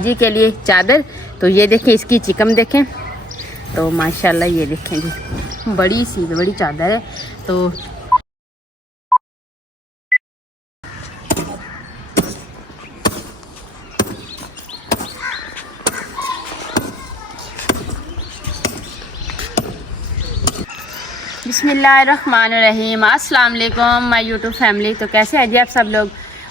जी के लिए चादर। तो ये देखें, इसकी चिकम देखें तो माशाल्लाह ये देखें जी, बड़ी चादर है। तो बिस्मिल्लाहिर्रहमानिर्रहीम, अस्सलाम वालेकुम माय यूट्यूब फैमिली। तो कैसे हैं जी आप सब लोग?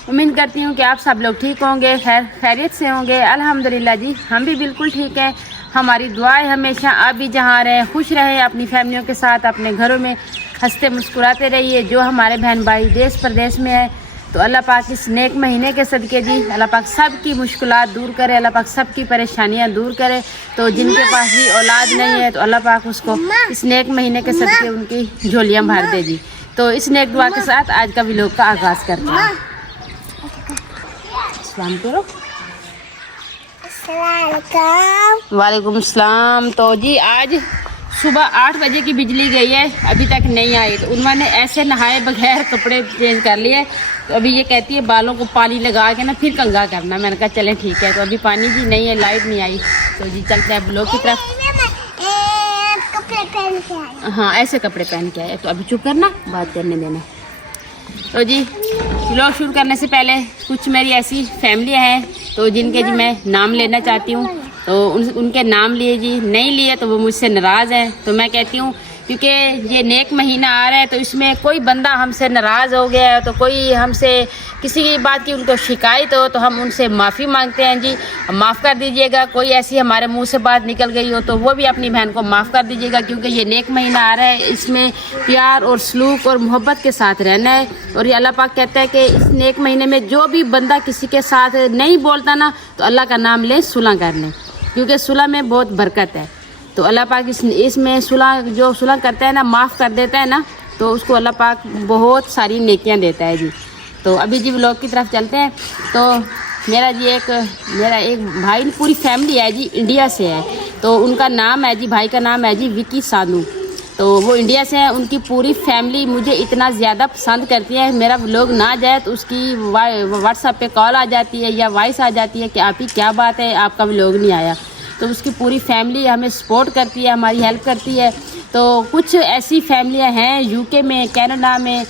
उम्मीद करती हूँ कि आप सब लोग ठीक होंगे, खैरियत से होंगे। अल्हम्दुलिल्लाह जी, हम भी बिल्कुल ठीक हैं। हमारी दुआ है हमेशा आप भी जहाँ रहें खुश रहें, अपनी फैमिलियों के साथ अपने घरों में हंसते मुस्कुराते रहिए। जो हमारे बहन भाई देश प्रदेश में है, तो अल्लाह पाक इस नेक महीने के सदके जी अल्लाह पाक सब की मुश्किलात दूर करे, अल्लाह पाक सब की परेशानियां दूर करे। तो जिनके पास भी औलाद नहीं है, तो अल्लाह पाक उसको इस नेक महीने के सदके उनकी झोलियां भर दे जी। तो इस नेक दुआ के साथ आज का व्लॉग का आगाज़ करते हैं। सलाम करो। वालेकुम सलाम। तो जी आज सुबह 8 बजे की बिजली गई है, अभी तक नहीं आई। तो उन्होंने ऐसे नहाए बगैर कपड़े चेंज कर लिए। तो अभी ये कहती है बालों को पानी लगा के ना फिर कंघा करना। मैंने कहा चलें ठीक है। तो अभी पानी जी नहीं है, लाइट नहीं आई। तो जी चलते हैं ब्लॉग की तरफ। हाँ ऐसे कपड़े पहन के आए। तो अभी चुप करना, बात करने देना। तो जी व्लॉग शुरू करने से पहले कुछ मेरी ऐसी फैमिलियाँ हैं तो जिनके जी मैं नाम लेना चाहती हूँ। तो उनके नाम लिए जी, नहीं लिए तो वो मुझसे नाराज़ हैं। तो मैं कहती हूँ क्योंकि ये नेक महीना आ रहा है, तो इसमें कोई बंदा हमसे नाराज़ हो गया है, तो कोई हमसे किसी की बात की उनको शिकायत हो, तो हम उनसे माफ़ी मांगते हैं जी, माफ़ कर दीजिएगा। कोई ऐसी हमारे मुंह से बात निकल गई हो तो वो भी अपनी बहन को माफ़ कर दीजिएगा, क्योंकि ये नेक महीना आ रहा है, इसमें प्यार और सलूक और मोहब्बत के साथ रहना है। और ये अल्लाह पाक कहता है कि इस नेक महीने में जो भी बंदा किसी के साथ नहीं बोलता ना, तो अल्लाह का नाम लें, सुलह कर लें, क्योंकि सुलह में बहुत बरकत है। तो अल्लाह पाक इसमें जो सुलह करता है ना, माफ़ कर देता है ना, तो उसको अल्लाह पाक बहुत सारी नेकियां देता है जी। तो अभी जी व्लॉग की तरफ चलते हैं। तो मेरा एक भाई, पूरी फैमिली है जी, इंडिया से है। तो उनका नाम है जी, भाई का नाम है जी विकी सानू। तो वो इंडिया से हैं। उनकी पूरी फैमिली मुझे इतना ज़्यादा पसंद करती है, मेरा व्लॉग ना जाए तो उसकी व्हाट्सएप पे कॉल आ जाती है या वॉइस आ जाती है कि आप ही क्या बात है, आपका व्लॉग नहीं आया। तो उसकी पूरी फैमिली हमें सपोर्ट करती है, हमारी हेल्प करती है। तो कुछ ऐसी फैमिलियां हैं यूके में, कनाडा में,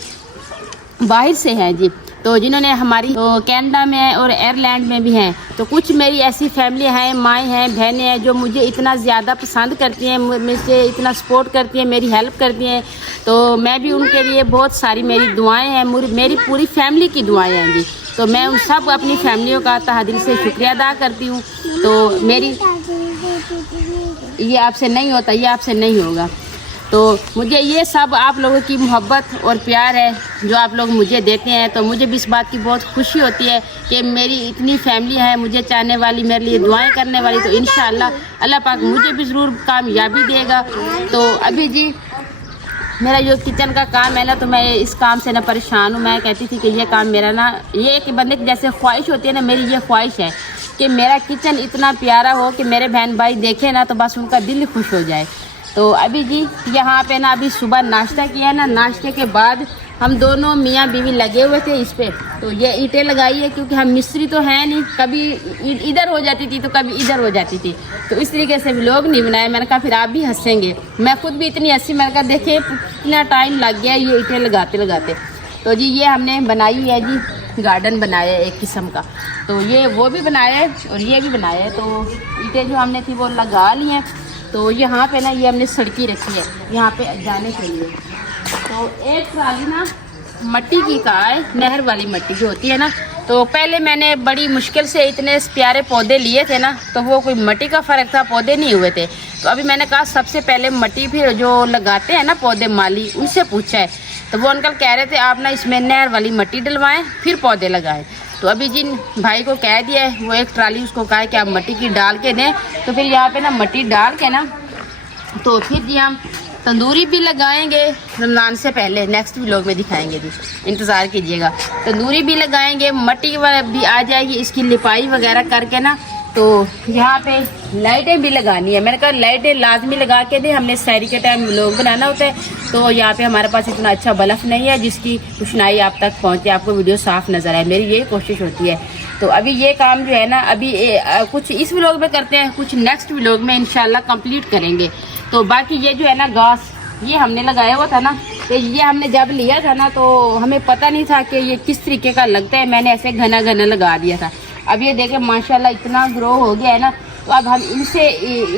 बाहर से हैं जी, तो जिन्होंने हमारी तो कनाडा में और आयरलैंड में भी हैं। तो कुछ मेरी ऐसी फैमिली हैं, माएँ हैं, बहनें हैं, जो मुझे इतना ज़्यादा पसंद करती हैं, मुझसे इतना सपोर्ट करती हैं, मेरी हेल्प करती हैं। तो मैं भी उनके लिए बहुत सारी मेरी दुआएं हैं, मेरी पूरी फैमिली की दुआएं हैं जी। तो मैं उन सब अपनी फैमिलियों का तहे दिल से शुक्रिया अदा करती हूँ। तो मेरी ये आपसे नहीं होता, ये आपसे नहीं होगा। तो मुझे ये सब आप लोगों की मोहब्बत और प्यार है जो आप लोग मुझे देते हैं। तो मुझे भी इस बात की बहुत खुशी होती है कि मेरी इतनी फैमिली है मुझे चाहने वाली, मेरे लिए दुआएं करने वाली। तो इंशाअल्लाह अल्लाह पाक मुझे भी ज़रूर कामयाबी देगा। तो अभी जी मेरा जो किचन का काम है ना, तो मैं इस काम से ना परेशान हूँ। मैं कहती थी कि ये काम मेरा ना, ये एक बंदे की जैसे ख्वाहिश होती है ना, मेरी ये ख्वाहिश है कि मेरा किचन इतना प्यारा हो कि मेरे बहन भाई देखें ना तो बस उनका दिल खुश हो जाए। तो अभी जी यहाँ पे ना अभी सुबह नाश्ता किया ना, नाश्ते के बाद हम दोनों मियाँ बीवी लगे हुए थे इस पे। तो ये ईंटें लगाई है, क्योंकि हम मिस्त्री तो हैं नहीं, कभी इधर हो जाती थी तो कभी इधर हो जाती थी। तो इस तरीके से व्लॉग नहीं बनाया। मैंने कहा फिर आप भी हंसेंगे, मैं खुद भी इतनी हंसी। मैंने कहा देखे इतना टाइम लग गया ये ईंटें लगाते लगाते। तो जी ये हमने बनाई है जी, गार्डन बनाया है एक किस्म का। तो ये वो भी बनाया है और ये भी बनाया है। तो ईंटें जो हमने थी वो लगा ली हैं। तो यहाँ पे ना ये हमने सड़की रखी है यहाँ पे जाने के लिए। तो एक ट्राली ना मट्टी की का है, नहर वाली मट्टी जो होती है ना। तो पहले मैंने बड़ी मुश्किल से इतने प्यारे पौधे लिए थे ना, तो वो कोई मट्टी का फ़र्क था, पौधे नहीं हुए थे। तो अभी मैंने कहा सबसे पहले मट्टी फिर जो लगाते हैं ना पौधे माली, उनसे पूछा है। तो वो अंकल कह रहे थे आप ना इसमें नहर वाली मट्टी डलवाएं फिर पौधे लगाएं। तो अभी जिन भाई को कह दिया है, वो एक ट्राली उसको कहा है कि आप मट्टी की डाल के दें। तो फिर यहाँ पे ना मट्टी डाल के ना, तो फिर जी हम तंदूरी भी लगाएंगे रमज़ान से पहले, नेक्स्ट व्लॉग में दिखाएंगे जी, इंतज़ार कीजिएगा। तंदूरी भी लगाएंगे, मट्टी भी आ जाएगी, इसकी लिपाई वगैरह करके ना। तो यहाँ पे लाइटें भी लगानी है। मैंने कहा लाइटें लाजमी लगा के दे, हमने सैरी के टाइम व्लॉग बनाना होता है। तो यहाँ पे हमारे पास इतना अच्छा बल्ब नहीं है जिसकी रोशनाई आप तक पहुँचे, आपको वीडियो साफ़ नज़र आए। मेरी यही कोशिश होती है। तो अभी ये काम जो है ना अभी कुछ इस व्लॉग में करते हैं, कुछ नेक्स्ट व्लॉग में इंशाल्लाह कंप्लीट करेंगे। तो बाकी ये जो है ना घास ये हमने लगाया हुआ था ना, तो ये हमने जब लिया था ना तो हमें पता नहीं था कि ये किस तरीके का लगता है, मैंने ऐसे घना घना लगा दिया था। अब ये देखें माशाल्लाह इतना ग्रो हो गया है ना, तो अब हम इनसे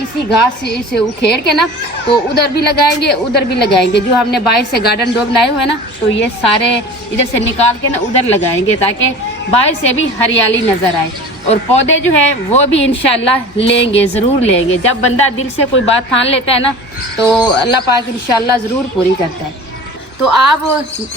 इसी घास से उखेड़ के ना तो उधर भी लगाएंगे उधर भी लगाएंगे। जो हमने बाहर से गार्डन डोर बनाए हुए हैं ना तो ये सारे इधर से निकाल के ना उधर लगाएंगे ताकि बाहर से भी हरियाली नज़र आए। और पौधे जो है वो भी इंशाल्लाह लेंगे, ज़रूर लेंगे। जब बंदा दिल से कोई बात ठान लेता है ना तो अल्लाह पाक इंशाल्लाह ज़रूर पूरी करता है। तो आप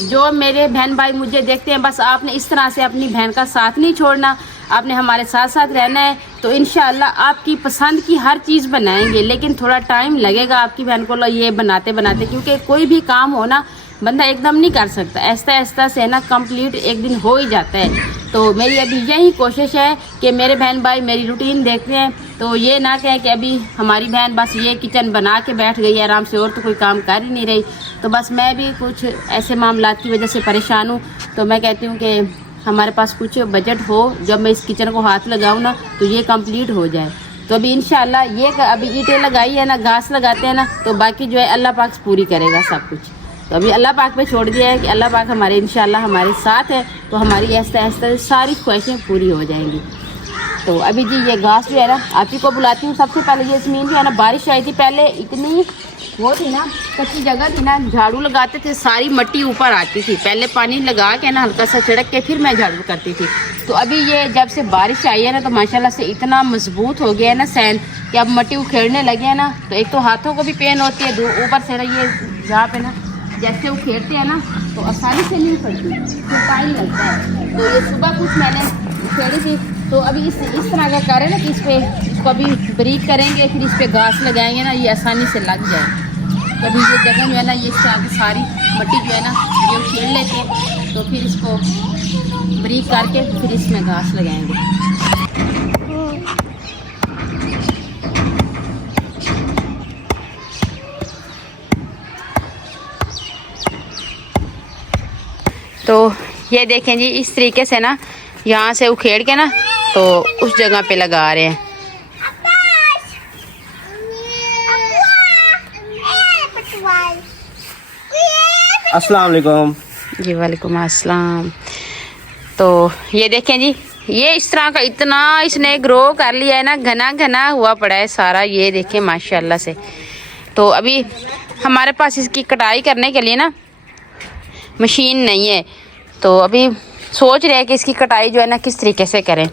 जो मेरे बहन भाई मुझे देखते हैं, बस आपने इस तरह से अपनी बहन का साथ नहीं छोड़ना, आपने हमारे साथ साथ रहना है। तो इंशाल्लाह आपकी पसंद की हर चीज़ बनाएंगे, लेकिन थोड़ा टाइम लगेगा आपकी बहन को ये बनाते बनाते, क्योंकि कोई भी काम हो ना बंदा एकदम नहीं कर सकता, ऐसा ऐसा से ना कंप्लीट एक दिन हो ही जाता है। तो मेरी अभी यही कोशिश है कि मेरे बहन भाई मेरी रूटीन देखते हैं तो ये ना कहें कि अभी हमारी बहन बस ये किचन बना के बैठ गई है आराम से और तो कोई काम कर ही नहीं रही। तो बस मैं भी कुछ ऐसे मामलात की वजह से परेशान हूँ, तो मैं कहती हूँ कि हमारे पास कुछ बजट हो, जब मैं इस किचन को हाथ लगाऊँ ना तो ये कंप्लीट हो जाए। तो अभी इंशाल्लाह ये अभी ईंटें लगाई है ना, घास लगाते हैं ना, तो बाकी जो है अल्लाह पाक पूरी करेगा सब कुछ। तो अभी अल्लाह पाक पे छोड़ दिया है कि अल्लाह पाक हमारे इंशाल्लाह हमारे साथ है, तो हमारी ऐसा ऐसा सारी ख्वाहिशें पूरी हो जाएंगी। तो अभी जी ये घास जो है ना आप ही को बुलाती हूँ। सबसे पहले ये ज़मीन जो है ना बारिश आई थी, पहले इतनी वो थी ना कच्ची जगह थी ना, झाड़ू लगाते थे सारी मट्टी ऊपर आती थी, पहले पानी लगा के ना हल्का सा छिड़क के फिर मैं झाड़ू करती थी। तो अभी ये जब से बारिश आई है ना तो माशाल्लाह से इतना मजबूत हो गया है ना सैन कि अब मट्टी उखेड़ने लगे हैं ना तो एक तो हाथों को भी पेन होती है, ऊपर से ना ये जहाँ पे ना जैसे उखेड़ते हैं ना तो आसानी से नहीं उखड़ती, तो टाइम लगता है। तो ये सुबह कुछ मैंने उखेड़ी थी, तो अभी इस तरह का करें ना कि इस पे इसको अभी ब्रीक करेंगे, फिर इस पे घास लगाएंगे ना ये आसानी से लग जाए। तो अभी ये जगह जो है ना ये इससे आगे सारी मट्टी जो है ना ये उखेड़ लेते हैं, तो फिर इसको ब्रीक करके फिर इसमें घास लगाएंगे। तो ये देखें जी इस तरीके से ना यहाँ से उखेड़ के ना तो उस जगह पे लगा रहे हैं। अस्सलाम वालेकुम जी वालेकुम अस्सलाम। तो ये देखें जी ये इस तरह का इतना इसने ग्रो कर लिया है ना, घना घना हुआ पड़ा है सारा, ये देखें माशाल्लाह से। तो अभी हमारे पास इसकी कटाई करने के लिए ना मशीन नहीं है, तो अभी सोच रहे हैं कि इसकी कटाई जो है ना किस तरीके से करें।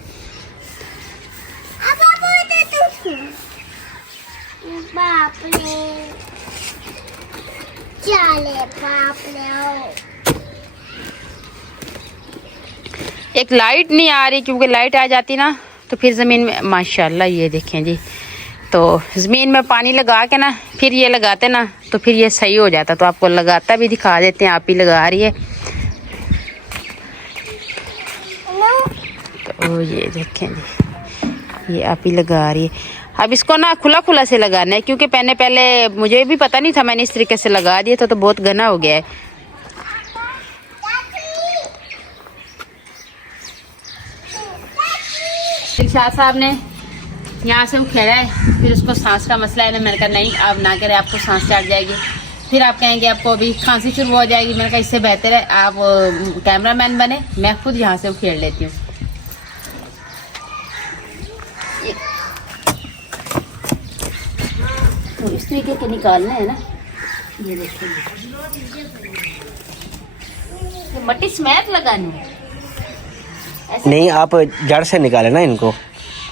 एक लाइट नहीं आ रही, क्योंकि लाइट आ जाती ना तो फिर ज़मीन में माशाल्लाह ये देखें जी, तो ज़मीन में पानी लगा के ना फिर ये लगाते ना तो फिर ये सही हो जाता। तो आपको लगाता भी दिखा देते हैं, आप ही लगा रही है। तो ये देखें जी ये आप ही लगा रही है। अब इसको ना खुला खुला से लगाना है, क्योंकि पहले मुझे भी पता नहीं था, मैंने इस तरीके से लगा दिया तो बहुत घना हो गया है। शाह साहब ने यहाँ से उखेड़ा है, फिर उसको सांस का मसला है ना, मैंने कहा नहीं आप ना करें, आपको सांस चढ़ जाएगी, फिर आप कहेंगे आपको अभी खांसी शुरू हो जाएगी। मैंने कहा इससे बेहतर है आप कैमरामैन बने, मैं खुद यहाँ से उखेड़ लेती हूँ। तो इस तरीके के निकालना है ना, ये देखिए मट्टी समेत लगानी है नहीं, आप जड़ से निकाले ना इनको।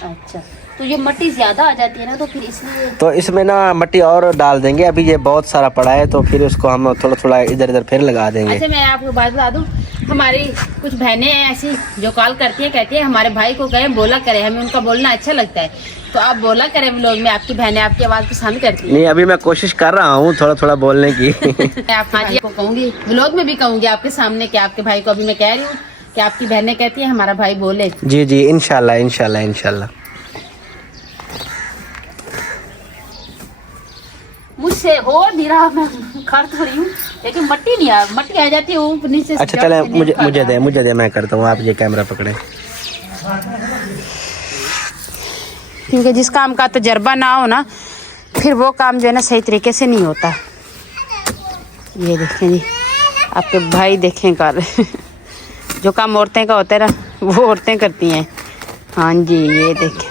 अच्छा तो ये मट्टी ज्यादा आ जाती है ना, तो फिर इसलिए तो इसमें ना मट्टी और डाल देंगे। अभी ये बहुत सारा पड़ा है तो फिर उसको हम थोड़ा थोड़ा इधर इधर फिर लगा देंगे। अच्छा मैं आपको बात बता दूं, हमारी कुछ बहनें हैं ऐसी जो कॉल करती हैं, कहती है हमारे भाई को कहें बोला करे, हमें उनका बोलना अच्छा लगता है, तो आप बोला करें व्लॉग में। आपकी बहनें आपकी आवाज़ पसंद करती है। नहीं अभी मैं कोशिश कर रहा हूँ थोड़ा थोड़ा बोलने की। मैं आपको कहूँगी व्लॉग में भी कहूँगी आपके सामने कि आपके भाई को अभी मैं कह रही हूँ कि आपकी बहनें कहती है हमारा भाई बोले। जी जी इंशाल्लाह इंशाल्लाह इंशाल्लाह। मुझसे हो धीरा मैं कर तो रही हूँ, लेकिन मट्टी नहीं मट्टी आ जाती है ऊपर नीचे। अच्छा चले मुझे दे मैं करता हूँ, आप ये कैमरा पकड़े। क्योंकि जिस काम का तजर्बा ना हो ना, फिर वो काम जो है ना सही तरीके से नहीं होता। ये देखें जी, आपके भाई देखें कर रहे जो काम औरतें का होता है ना, वो औरतें करती हैं। हाँ जी, ये देखें,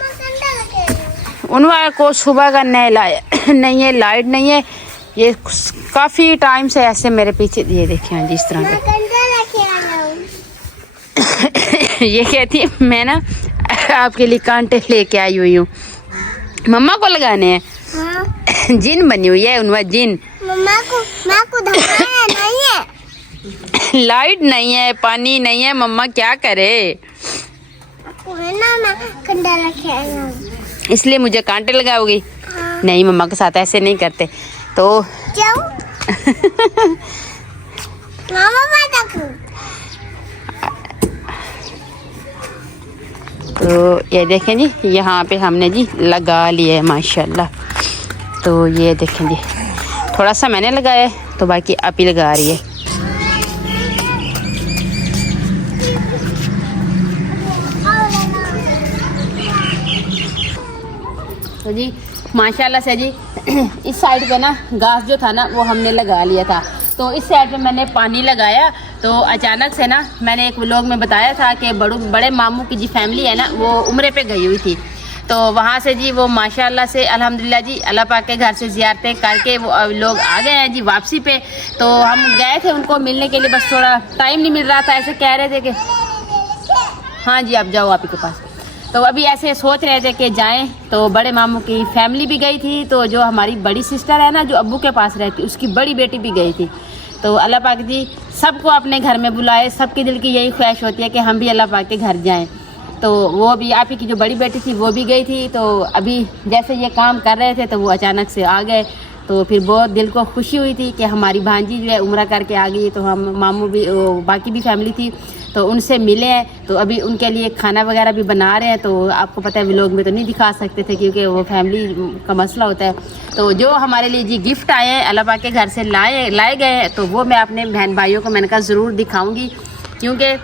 उनका को सुबह का नहीं है, लाइट नहीं है। ये काफ़ी टाइम से ऐसे मेरे पीछे, ये देखें जिस तरह का ये कहती है मैं ना आपके लिए कांटे लेके आई हुई हूँ, मम्मा को लगाने हैं। हाँ। जिन बनी हुई है उनका जिन। मम्मा को धमाया नहीं है। लाइट नहीं है, पानी नहीं है, मम्मा क्या करे? है ना, मैं कंडा रखे आई हूँ। इसलिए मुझे कांटे लगाओगी? हाँ। नहीं, मम्मा के साथ ऐसे नहीं करते। तो क्यों? मामा बता क्यों? तो ये देखें जी, यहाँ पे हमने जी लगा लिया है माशाल्लाह। तो ये देखें जी, थोड़ा सा मैंने लगाया है, तो बाकी आप ही लगा रही है। तो जी माशाल्लाह से जी इस साइड पे ना घास जो था ना वो हमने लगा लिया था। तो इस साइड पे मैंने पानी लगाया, तो अचानक से ना मैंने एक व्लॉग में बताया था कि बड़े मामू की जी फैमिली है ना, वो उम्रे पे गई हुई थी। तो वहाँ से जी वो माशाल्लाह से अल्हम्दुलिल्लाह जी अल्लाह पाक के घर से ज़ियारतें करके वो लोग आ गए हैं जी वापसी पे। तो हम गए थे उनको मिलने के लिए, बस थोड़ा टाइम नहीं मिल रहा था। ऐसे कह रहे थे कि हाँ जी आप जाओ आप ही के पास। तो अभी ऐसे सोच रहे थे कि जाएं। तो बड़े मामू की फैमिली भी गई थी, तो जो हमारी बड़ी सिस्टर है ना जो अब्बू के पास रहती, उसकी बड़ी बेटी भी गई थी। तो अल्लाह पाक जी सबको अपने घर में बुलाए। सबके दिल की यही ख्वाहिश होती है कि हम भी अल्लाह पाक के घर जाएं। तो वो भी आप ही की जो बड़ी बेटी थी वो भी गई थी। तो अभी जैसे ये काम कर रहे थे तो वो अचानक से आ गए। तो फिर बहुत दिल को खुशी हुई थी कि हमारी भांजी जो है उम्रा करके आ गई। तो हम मामू भी बाकी भी फैमिली थी तो उनसे मिले हैं। तो अभी उनके लिए खाना वगैरह भी बना रहे हैं। तो आपको पता है व्लॉग में तो नहीं दिखा सकते थे क्योंकि वो फैमिली का मसला होता है। तो जो हमारे लिए जी गिफ्ट आए हैं अल्लाह पाक के घर से लाए गए हैं, तो वो मैं अपने बहन भाइयों को मैंने कहा ज़रूर दिखाऊँगी। क्योंकि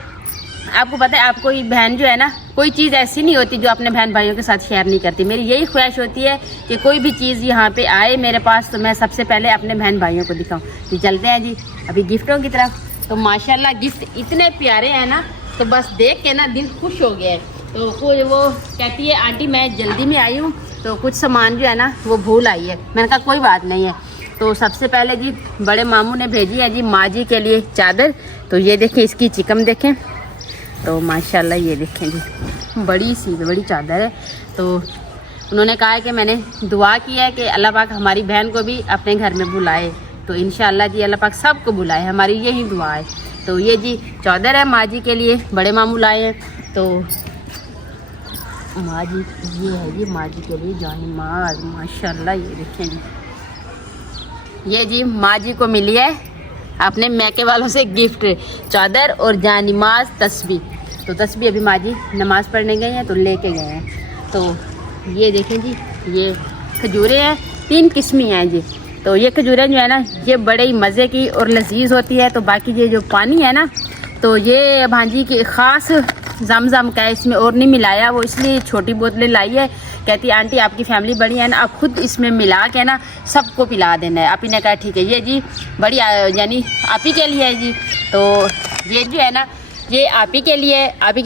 आपको पता है आप कोई बहन जो है ना, कोई चीज़ ऐसी नहीं होती जो अपने बहन भाइयों के साथ शेयर नहीं करती। मेरी यही ख्वाहिश होती है कि कोई भी चीज़ यहाँ पे आए मेरे पास तो मैं सबसे पहले अपने बहन भाइयों को दिखाऊं। तो चलते हैं जी अभी गिफ्टों की तरफ। तो माशाल्लाह गिफ्ट इतने प्यारे हैं ना, तो बस देख के ना दिल खुश हो गया है। तो कोई वो कहती है आंटी मैं जल्दी में आई हूँ तो कुछ सामान जो है ना वो भूल आई है। मैंने कहा कोई बात नहीं है। तो सबसे पहले जी बड़े मामू ने भेजी है जी माँ जी के लिए चादर। तो ये देखें, इसकी चिकम देखें। तो माशाल्लाह ये देखें जी बड़ी चादर है। तो उन्होंने कहा है कि मैंने दुआ की है कि अल्लाह पाक हमारी बहन को भी अपने घर में बुलाए। तो इंशाल्लाह जी अल्लाह पाक सबको बुलाए, हमारी यही दुआ है। तो ये जी चादर है माँ जी के लिए, बड़े मामू लाए हैं। तो माँ जी ये है जी माँ जी के लिए जानिमाज़, माशाल्लाह ये देखें जी, ये जी माँ जी को मिली है अपने मैके वालों से गिफ्ट, चादर और जानिमाज़ तस्बीह। तो तस्बीह अभी माँ जी नमाज़ पढ़ने गए हैं तो लेके गए हैं। तो ये देखें जी ये खजूरें हैं, 3 किस्में हैं जी। तो ये खजूरें जो है ना ये बड़े ही मज़े की और लजीज होती है। तो बाकी ये जो पानी है ना, तो ये भांजी की ख़ास जमजम का है, इसमें और नहीं मिलाया, वो इसलिए छोटी बोतलें लाई है। कहती है आंटी आपकी फैमिली बड़ी है ना, आप खुद इसमें मिला के ना सबको पिला देना है। आप ही ने कहा ठीक है। ये जी बड़ी यानी आप ही के लिए है जी। तो ये जो है ना ये आप ही के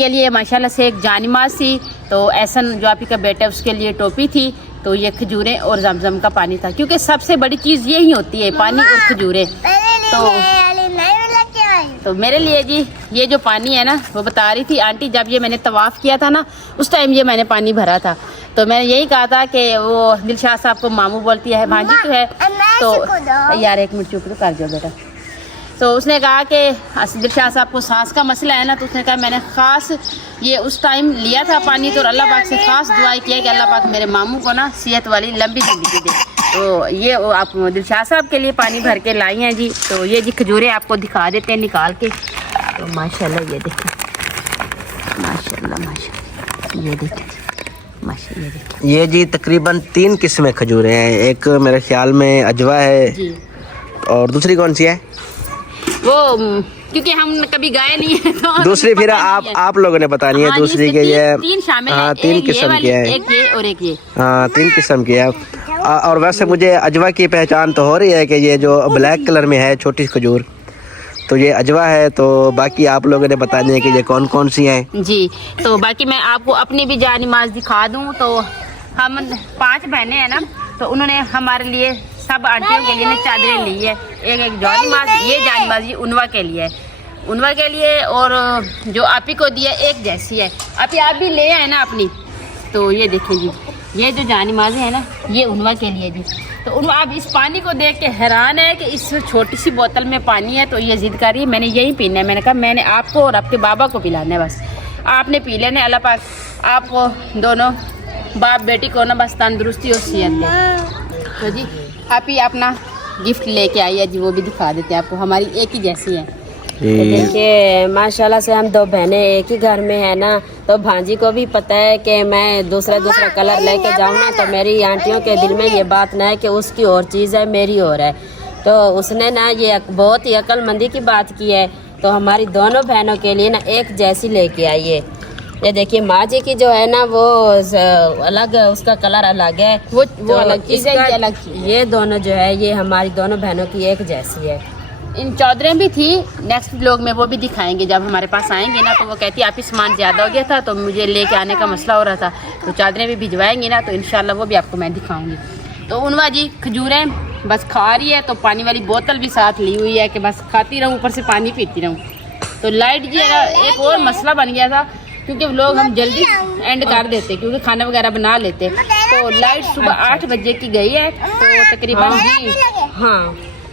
लिए माशाल्लाह से एक जानिमाज़ थी। तो एहसन जो आप ही का बेटा है उसके लिए टोपी थी। तो ये खजूरें और जमजम का पानी था, क्योंकि सबसे बड़ी चीज़ यही होती है, पानी और खजूरें। तो मेरे लिए जी ये जो पानी है ना वो बता रही थी आंटी, जब ये मैंने तवाफ़ किया था ना उस टाइम ये मैंने पानी भरा था। तो मैंने यही कहा था कि वो दिलशाद साहब को मामू बोलती है, भांजी तो है। तो यार 1 मिनट चुप कर जाओ बेटा। तो उसने कहा कि दिलशाद साहब को सांस का मसला है ना, तो उसने कहा मैंने ख़ास ये उस टाइम लिया था पानी। तो अल्लाह पाक से ख़ास दुआ किया कि अल्लाह पाक मेरे मामू को ना सेहत वाली लंबी ज़िंदगी दे। तो ये आप दिलशाद साहब के लिए पानी भर के लाई हैं जी। तो ये जी खजूरें आपको दिखा देते हैं निकाल के। तो माशाल्लाह ये देखें, माशाल्लाह ये देखें, माशाल्लाह ये देखें। ये जी तकरीबन 3 किस्में खजूरें हैं। एक मेरे ख्याल में अजवा है जी, और दूसरी कौन सी है? वो क्योंकि हम कभी गए नहीं है तो दूसरी फिर पता नहीं है। आप लोगों ने बतानी है। हाँ, दूसरी इसमें के ये तीन शामिल हाँ है। 3 एक ये किस्म वाली, की है। एक ये और एक ये। हाँ 3 किस्म की है। और वैसे मुझे अजवा की पहचान तो हो रही है कि ये जो ब्लैक कलर में है छोटी खजूर, तो ये अजवा है। तो बाकी आप लोगों ने बतानी है कि ये कौन कौन सी हैं। जी, तो बाकी मैं आपको अपनी भी जानिमाज दिखा दूं। तो हम 5 बहनें हैं ना, तो उन्होंने हमारे लिए सब आंटियों के लिए ना चादरें ली है। एक जानिमाज, ये जानिमाज ये उनवा के लिए है, उनवा के लिए। और जो आपी को दी है एक जैसी है। आप भी ले आए ना अपनी। तो ये देखिए जी, ये जो जानिमाज है ना, ये उनवा के लिए जी। तो उनवा अब इस पानी को देख के हैरान है कि इस छोटी सी बोतल में पानी है। तो ये जिद कर रही है मैंने यही पीना है। मैंने कहा मैंने आपको और आपके बाबा को पिलाना है, बस आपने पी लेना। अल्लाह पाक आपको दोनों बाप बेटी को ना बस तंदुरुस्ती और सेहत दे। तो जी आप ही अपना गिफ्ट लेके आई है जी, वो भी दिखा देते हैं आपको। हमारी एक ही जैसी है। तो देखिए माशाल्लाह से हम 2 बहनें एक ही घर में है ना, तो भांजी को भी पता है कि मैं दूसरा कलर लेके जाऊँ ना, तो मेरी आंटियों के दिल में ये बात ना है कि उसकी और चीज़ है मेरी और है। तो उसने ना ये बहुत ही अक्लमंदी की बात की है। तो हमारी दोनों बहनों के लिए ना एक जैसी लेके आई है। ये देखिए माँ जी की जो है ना वो अलग, उसका कलर अलग है, वो अलग चीज़ है, ये अलग चीज़। ये दोनों जो है ये हमारी दोनों बहनों की एक जैसी है। इन चादरें भी थी, नेक्स्ट व्लॉग में वो भी दिखाएंगे। जब हमारे पास आएंगे ना, तो वो कहती है आप ही सामान ज़्यादा हो गया था तो मुझे लेके आने का मसला हो रहा था, तो चादरें भी भिजवाएंगी ना, तो इंशाल्लाह वो भी आपको मैं दिखाऊंगी। तो उनवा जी खजूरें बस खा रही है, तो पानी वाली बोतल भी साथ ली हुई है कि बस खाती रहूँ, ऊपर से पानी पीती रहूँ। तो लाइट जी एक और मसला बन गया था, क्योंकि लोग हम जल्दी एंड कर देते क्योंकि खाना वगैरह बना लेते। तो लाइट सुबह 8 बजे की गई है, तो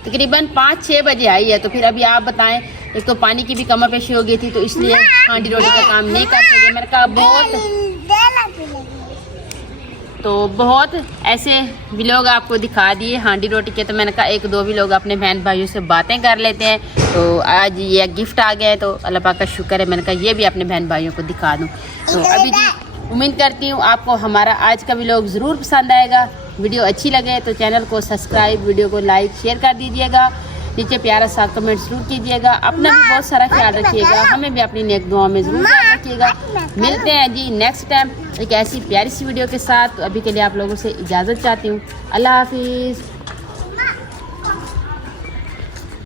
तकरीबन 5-6 बजे आई है। तो फिर अभी आप बताएं, एक तो पानी की भी कमर पेशी हो गई थी, तो इसलिए हांडी रोटी का काम नहीं कर सके। मैंने कहा बहुत ऐसे व्लॉग आपको दिखा दिए हांडी रोटी के, तो मैंने कहा 1-2 व्लॉग अपने बहन भाइयों से बातें कर लेते हैं। तो आज ये गिफ्ट आ गया है, तो अल्लाह पाक का शुक्र है, मैंने कहा ये भी अपने बहन भाइयों को दिखा दूँ। तो अभी जी उम्मीद करती हूँ आपको हमारा आज का व्लॉग ज़रूर पसंद आएगा। वीडियो अच्छी लगे तो चैनल को सब्सक्राइब, वीडियो को लाइक शेयर कर दीजिएगा। नीचे प्यारा सा कमेंट जरूर कीजिएगा। अपना भी बहुत सारा ख्याल रखिएगा, हमें भी अपनी नेक दुआ में ज़रूर ख्याल रखिएगा। मिलते हैं जी नेक्स्ट टाइम एक ऐसी प्यारी सी वीडियो के साथ। तो अभी के लिए आप लोगों से इजाज़त चाहती हूँ। अल्लाह हाफिज़।